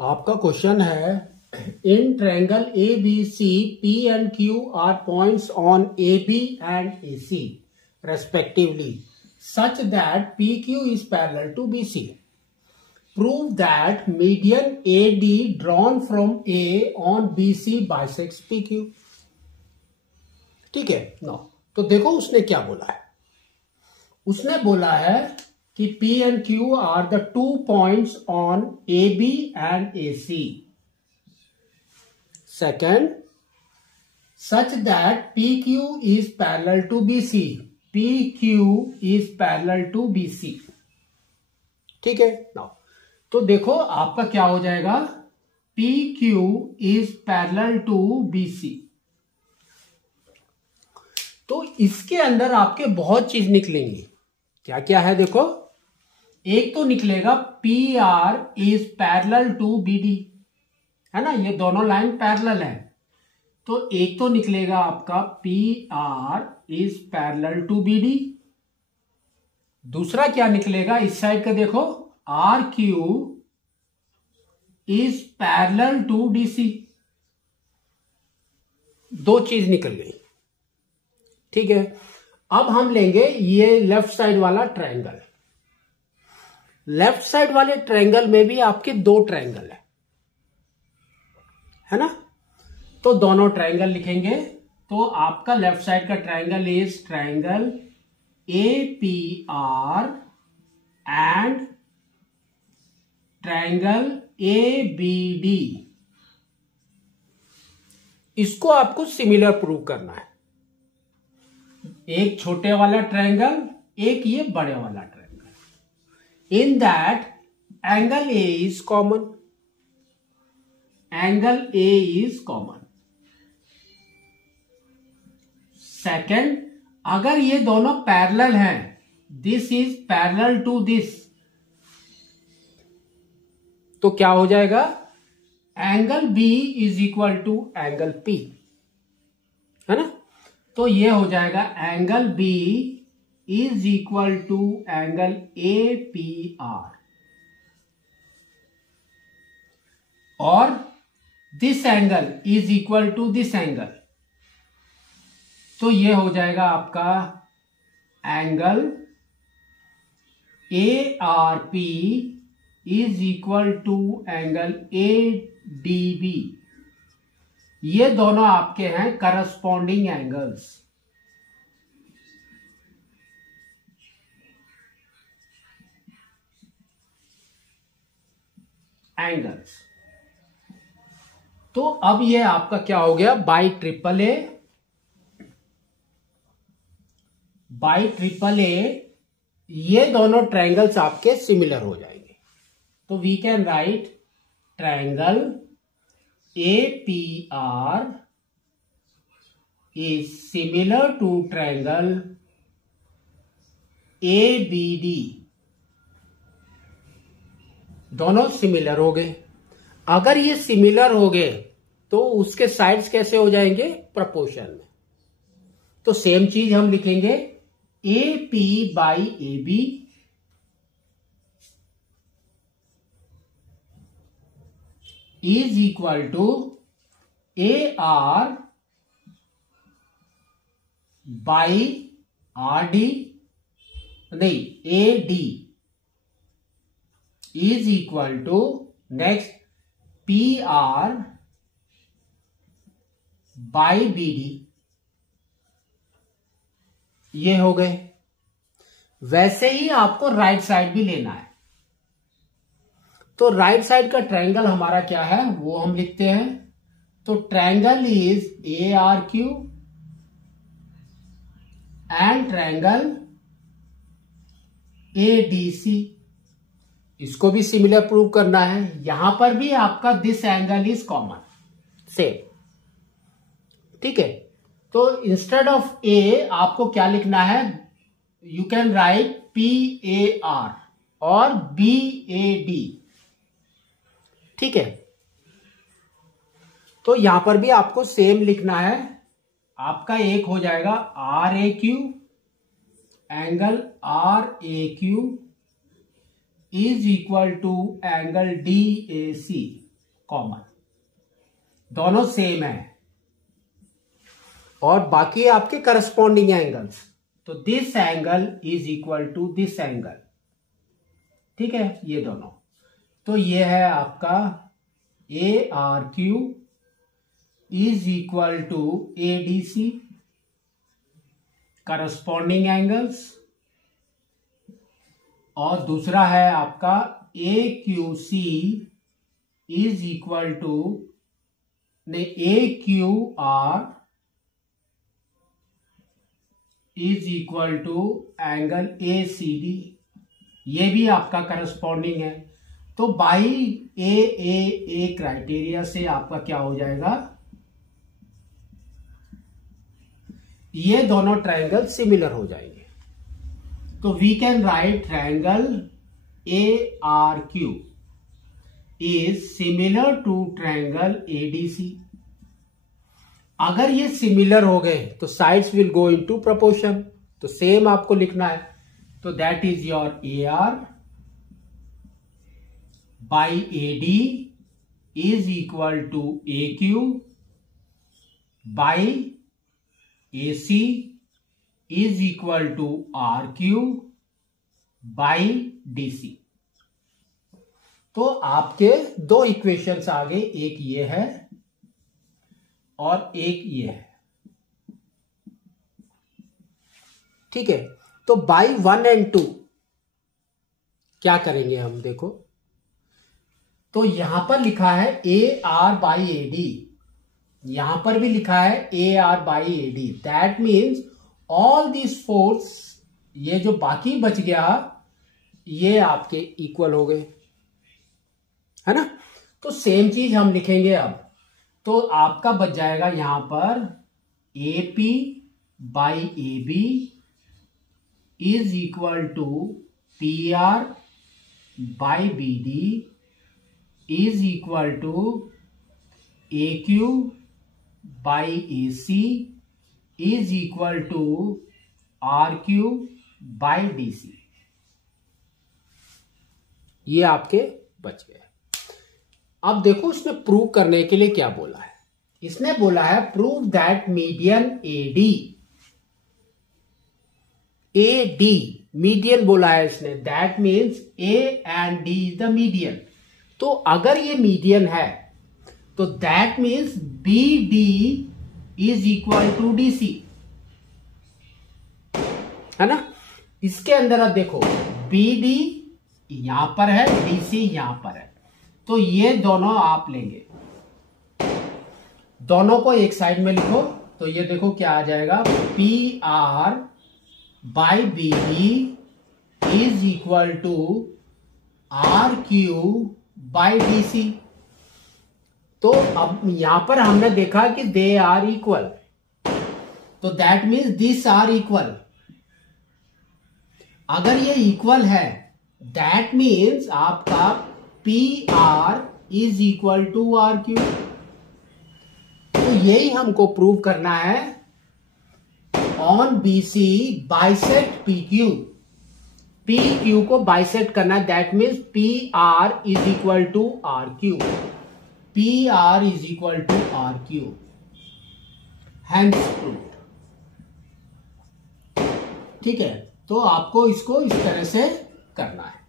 आपका क्वेश्चन है in triangle A B C P and Q R points on A B and A C respectively such that P Q is parallel to B C. Prove that median A D drawn from A on B C bisects P Q. ठीक है no, तो देखो उसने क्या बोला है। उसने बोला है कि P and Q are the 2 points on AB and AC. Second, such that PQ is parallel to BC. PQ is parallel to BC. ठीक है नाउ, तो देखो आपका क्या हो जाएगा, PQ is parallel to BC। तो इसके अंदर आपके बहुत चीज निकलेंगी। क्या क्या है देखो, एक तो निकलेगा P R is parallel to B D, है ना, ये दोनों लाइन पैरेलल है। तो एक तो निकलेगा आपका P R is parallel to B D. दूसरा क्या निकलेगा, इस साइड का देखो, R Q is parallel to D C. दो चीज निकल गई। ठीक है, अब हम लेंगे ये लेफ्ट साइड वाला ट्रायंगल। लेफ्ट साइड वाले ट्रायंगल में भी आपके दो ट्रायंगल है ना, तो दोनों ट्रायंगल लिखेंगे। तो आपका लेफ्ट साइड का triangle is triangle A P R and triangle A B D. इसको आपको सिमिलर प्रूव करना है। एक छोटे वाला ट्रायंगल, एक ये बड़े वाला triangle. In that angle A is common. Angle A is common. Second, अगर ये दोनों पैरेलल हैं, this is parallel to this, तो क्या हो जाएगा, angle B is equal to angle P, है ना। तो ये हो जाएगा angle B is equal to angle APR और this angle is equal to this angle। तो ये हो जाएगा आपका angle ARP is equal to angle ADB। ये दोनों आपके हैं करस्पॉन्डिंग एंगल्स। एंगल्स। तो अब ये आपका क्या हो गया, by triple A. By triple A ये दोनों ट्रायंगल्स आपके सिमिलर हो जाएंगे। तो we can write triangle A P R is similar to triangle A B D. दोनों सिमिलर हो गए। अगर ये सिमिलर हो गए तो उसके साइड्स कैसे हो जाएंगे, प्रोपोर्शन में। तो सेम चीज हम लिखेंगे, A P by A B is equal to A R by R D, नहीं A D is equal to next PR by BD। ये हो गए। वैसे ही आपको राइट साइड भी लेना है। तो राइट साइड का ट्रायंगल हमारा क्या है वो हम लिखते हैं। तो triangle is ARQ and triangle ADC। इसको भी सिमिलर प्रूव करना है। यहां पर भी आपका this angle is common, same. ठीक है, तो इंस्टेड ऑफ ए आपको क्या लिखना है, यू कैन राइट PAR और BAD। ठीक है, तो यहां पर भी आपको सेम लिखना है। आपका एक हो जाएगा RAQ angle RAQ is equal to angle DAC। Common, दोनों सेम है, और बाकी आपके करस्पॉन्डिंग एंगल्स। तो this angle is equal to this angle, ठीक है, ये दोनों। तो ये है आपका ARQ is equal to ADC, corresponding angles. और दूसरा है आपका AQC is equal to AQR is equal to angle ACD, ये भी आपका करस्पॉन्डिंग है। तो बाई ए क्राइटेरिया से आपका क्या हो जाएगा, ये दोनों ट्रायंगल सिमिलर हो जाएंगे। तो we can write triangle ARQ is similar to triangle ADC। अगर ये सिमिलर हो गए तो sides will go into proportion, तो सेम आपको लिखना है। तो that is your AR by AD is equal to AQ by AC is equal to RQ by DC। तो आपके दो इक्वेशंस आ गए, एक ये है और एक ये है, ठीक है। तो बाई 1 और 2 क्या करेंगे हम, देखो। तो यहां पर लिखा है AR बाई AD, यहां पर भी लिखा है AR by AD। That means all this force, ये जो बाकी बच गया, ये आपके इक्वल हो गए, है ना। तो सेम चीज हम लिखेंगे अब। तो आपका बच जाएगा यहां पर AP by AB is equal to PR by BD is equal to AQ by AC is equal to RQ by DC। ये आपके बच गए। अब देखो इसने प्रूव करने के लिए क्या बोला है। इसने बोला है prove that median AD median बोला है इसने, that means A and D is the median. तो अगर ये मीडियन है तो that means BD is equal to DC, है ना। इसके अंदर आप देखो BD यहां पर है, DC यहां पर है, तो ये दोनों आप लेंगे, दोनों को एक साइड में लिखो। तो ये देखो क्या आ जाएगा, PR by BD is equal to RQ by DC। तो अब यहां पर हमने देखा कि दे आर इक्वल, तो that means this are equal. अगर ये इक्वल है दैट मीन्स आपका PR is equal to RQ। तो यही हमको प्रूव करना है on BC bisect PQ। PQ को बाइसेक्ट करना, that means PR is equal to RQ, PR is equal to RQ, hence proved. ठीक है, तो आपको इसको इस तरह से करना है।